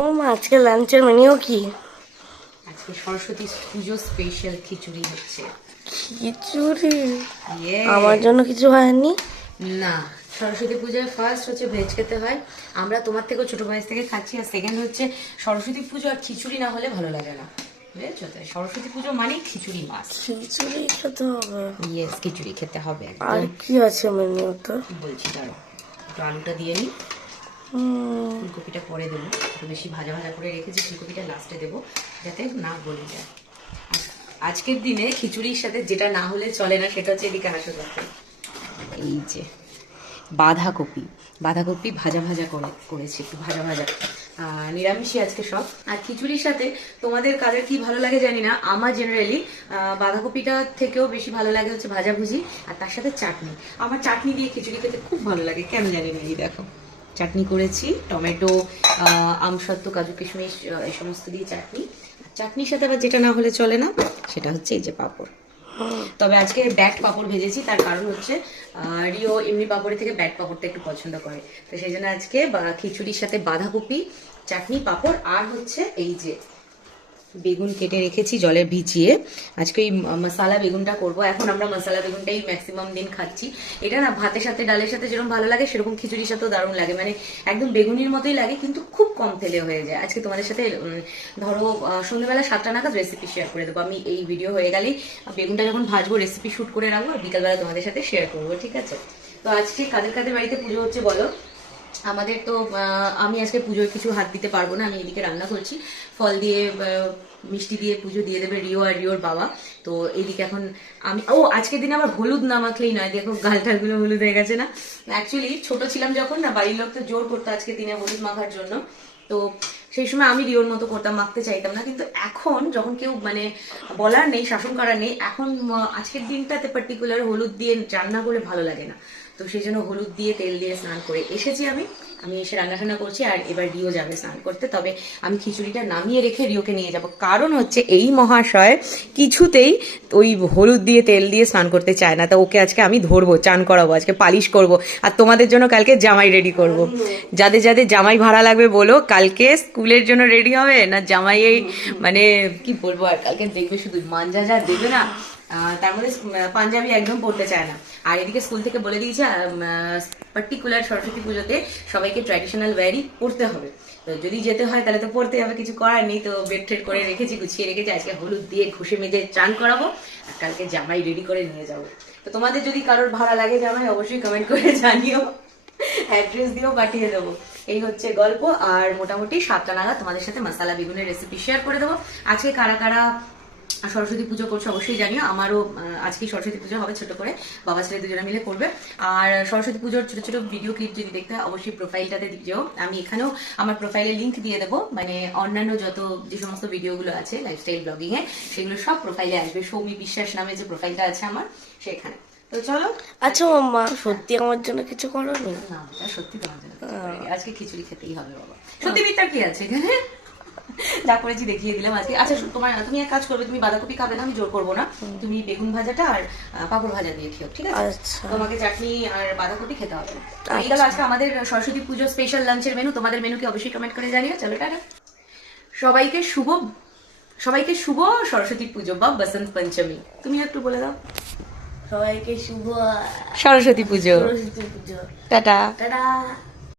ও মা আজকে লাঞ্চের মেনিও কি? আজকে সরস্বতী পুজো স্পেশাল খিচুড়ি হচ্ছে। খিচুড়ি? আমার জন্য কিছু হয়নি? না সরস্বতী পূজায় ফার্স্ট হচ্ছে ভেজ খেতে হয়। আমরা তোমার থেকেও ছোট বয়স থেকে খাচ্ছি আর সেকেন্ড হচ্ছে সরস্বতী পুজো আর খিচুড়ি না হলে ভালো লাগে না। বুঝেছ? তাই সরস্বতী পুজো মানে খিচুড়ি মাছ খিচুড়ি খেতে হবে। ইয়েস খিচুড়ি খেতে হবে আর কি আছে মেনিউতে বলছি দাঁড়ো একটু আলুটা দিয়ে নিই ফুলকপিটা পরে দেবো, একটু বেশি ভাজা ভাজা করে রেখেছি, ফুলকপিটা লাস্টে দেবো, যাতে না গলে যায়। আজকের দিনে খিচুড়ির সাথে যেটা না হলে চলে না, সেটা হচ্ছে এদিকে দেখো এই যে বাঁধাকপি বাঁধাকপি ভাজা ভাজা করে, করেছি একটু ভাজা ভাজা। নিরামিষই আজকে সব। আর খিচুড়ির সাথে তোমাদের কাদের কি ভালো লাগে জানি না, আমার জেনারেলি বাঁধাকপিটা থেকেও বেশি ভালো লাগে হচ্ছে ভাজাভুজি আর তার সাথে চাটনি। আমার চাটনি দিয়ে খিচুড়ি খেতে খুব ভালো লাগে, কেন জানি না এই দেখো। চাটনি করেছি, টমেটো আমসত্ব কাজু কিশমিশ এই সমস্ত দিয়ে চাটনি। চাটনির সাথে আবার যেটা না হলে চলে না, সেটা হচ্ছে এই যে পাঁপড়। তবে আজকে ব্যাট পাপড় ভেজেছি, তার কারণ হচ্ছে রিও এমনি পাপড়ে থেকে ব্যাট পাপড়টা একটু পছন্দ করে। তো সেই জন্য আজকে খিচুড়ির সাথে বাঁধাকপি, চাটনি, পাপড়, আর হচ্ছে এই যে বেগুন কেটে রেখেছি, জলে ভিজিয়ে। আজকে ম- মশালা বেগুনটা করব। এখন আমরা মশালা বেগুনটাই ম্যাক্সিমাম দিন খাচ্ছি। এটা না, ভাতের সাথে, ডালের সাথে যেরকম ভালো লাগে, সেরকম খিচুড়ির সাথেও দারুণ লাগে। মানে একদম বেগুনির মতোই লাগে, কিন্তু খুব কম তেলে হয়ে যায়। আজকে তোমাদের সাথে ধরো সন্ধ্যেবেলা সাতটা নাগাদ রেসিপি শেয়ার করে দেবো। আমি এই ভিডিও হয়ে গেলেই বেগুনটা যখন ভাজবো রেসিপি শ্যুট করে রাখব, আর বিকালবেলা তোমাদের সাথে শেয়ার করব, ঠিক আছে? তো আজকে কাদের কাদের বাড়িতে পুজো হচ্ছে বলো? আমাদের তো আমি আজকে পুজোর কিছু হাত দিতে পারব না, আমি এদিকে রান্না করছি। ফল দিয়ে মিষ্টি দিয়ে পুজো দিয়ে দেবে রিও আর রিওর বাবা। তো এদিকে এখন আমি, ও, আজকের দিনে আমার হলুদ না মাখলেই নয়, দেখো গালটালগুলো হলুদ হয়ে গেছে না। অ্যাকচুয়ালি ছোট ছিলাম যখন না, বাড়ির লোক তো জোর করতো আজকে দিনে হলুদ মাখার জন্য। তো সেই সময় আমি রিওর মতো করতাম মাখতে চাইতাম না। কিন্তু এখন যখন কেউ মানে বলার নেই শাসন করার নেই এখন আজকের দিনটাতে পার্টিকুলার হলুদ দিয়ে রান্না করে ভালো লাগে না। তো সেই জন্য হলুদ দিয়ে তেল দিয়ে স্নান করে এসেছি আমি। আমি এসে রান্না টান্না করছি আর এবার রিও যাবে স্নান করতে। তবে আমি খিচুড়িটা নামিয়ে রেখে রিওকে নিয়ে যাব। কারণ হচ্ছে এই মহাশয় কিছুতেই ওই হলুদ দিয়ে তেল দিয়ে স্নান করতে চায় না। তা ওকে আজকে আমি ধরবো চান করাবো আজকে পালিশ করব। আর তোমাদের জন্য কালকে জামাই রেডি করব। যাদের যাদের জামাই ভাড়া লাগবে বলো কালকে স্কুলের জন্য রেডি হবে? না জামাই এই মানে কি বলব আর কালকে দেখবে শুধু মাঞ্জা যা দেবে না তার মধ্যে পাঞ্জাবি একদম পড়তে চায় না। আর এদিকে স্কুল থেকে বলে দিয়েছে পার্টিকুলার সরস্বতী পুজোতে সবাইকে ট্র্যাডিশনাল ওয়্যারই পড়তে হবে। তো যদি যেতে হয় তাহলে তো পড়তে হবে কিছু করার নেই। তো বেড ট্রেড করে রেখেছি গুছিয়ে রেখেছি আজকে হলুদ দিয়ে ঘষে মেজে চান করাবো আর কালকে জামাই রেডি করে নিয়ে যাব। তো তোমাদের যদি কারোর ভাড়া লাগে জামাই অবশ্যই কমেন্ট করে জানিও অ্যাড্রেস দিয়েও পাঠিয়ে দেবো। এই হচ্ছে গল্প, আর মোটামুটি সাতটা নাগাদ তোমাদের সাথে মশালা বেগুনের রেসিপি শেয়ার করে দেবো। আজকে কারা কারা সরস্বতী পুজো করছে অবশ্যই জানিও। আমারও আজকে সরস্বতী পুজো হবে ছোট করে, বাবা ছেলে দুজনে মিলে করবে। আর সরস্বতী পুজোর ছোট ছোট ভিডিও ক্লিপ যদি দেখতে হয়, অবশ্যই প্রোফাইলটাতে দিও। আমি এখানেও আমার প্রোফাইলে লিঙ্ক দিয়ে দেবো। মানে অন্যান্য যত যে সমস্ত ভিডিওগুলো আছে লাইফস্টাইল ব্লগিং এ সেগুলো সব প্রোফাইলে আসবে। সৌমি বিশ্বাস নামে যে প্রোফাইলটা আছে আমার, সেখানে। তো চলো। আচ্ছা মাম্মা সত্যি আমার জন্য কিছু করোনি? না সত্যি তোমার জন্য আজকে খিচুড়ি খেতেই হবে বাবা। সত্যি মিথ্যার কি আছে এখানে? যা করেছি দেখিয়ে দিলাম আজকে। আচ্ছা তোমার তুমি এক কাজ করবে তুমি বাঁধাকপি খাবে না আমি জোর করব না। তুমি বেগুন ভাজাটা আর পাঁপড় ভাজা দিয়ে খেও ঠিক আছে? আচ্ছা। তোমাকে চাটনি আর বাঁধাকপি খেতে হবে। না। এই গেল আজকে আমাদের সরস্বতী পুজো স্পেশাল লাঞ্চের মেনু তোমাদের মেনুকে অবশ্যই কমেন্ট করে জানিও। চলো টাটা। সবাইকে শুভ সবাইকে শুভ সরস্বতী পুজো বা বসন্ত পঞ্চমী। তুমি একটু বলে দাও। সবাইকে শুভ সরস্বতী পুজো। সরস্বতী পুজো। টাটা। টাটা।